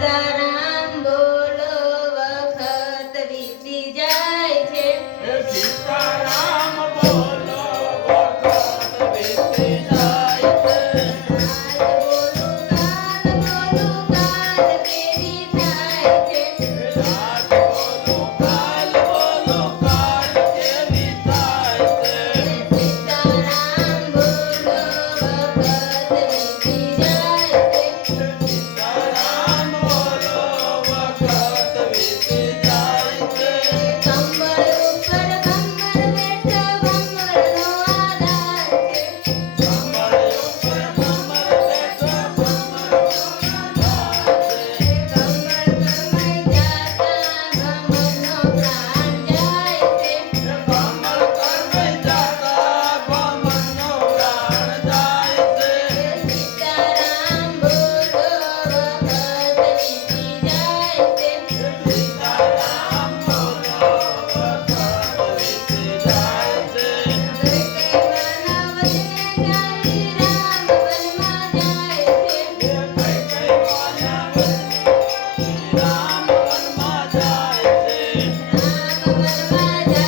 ತರ Bye.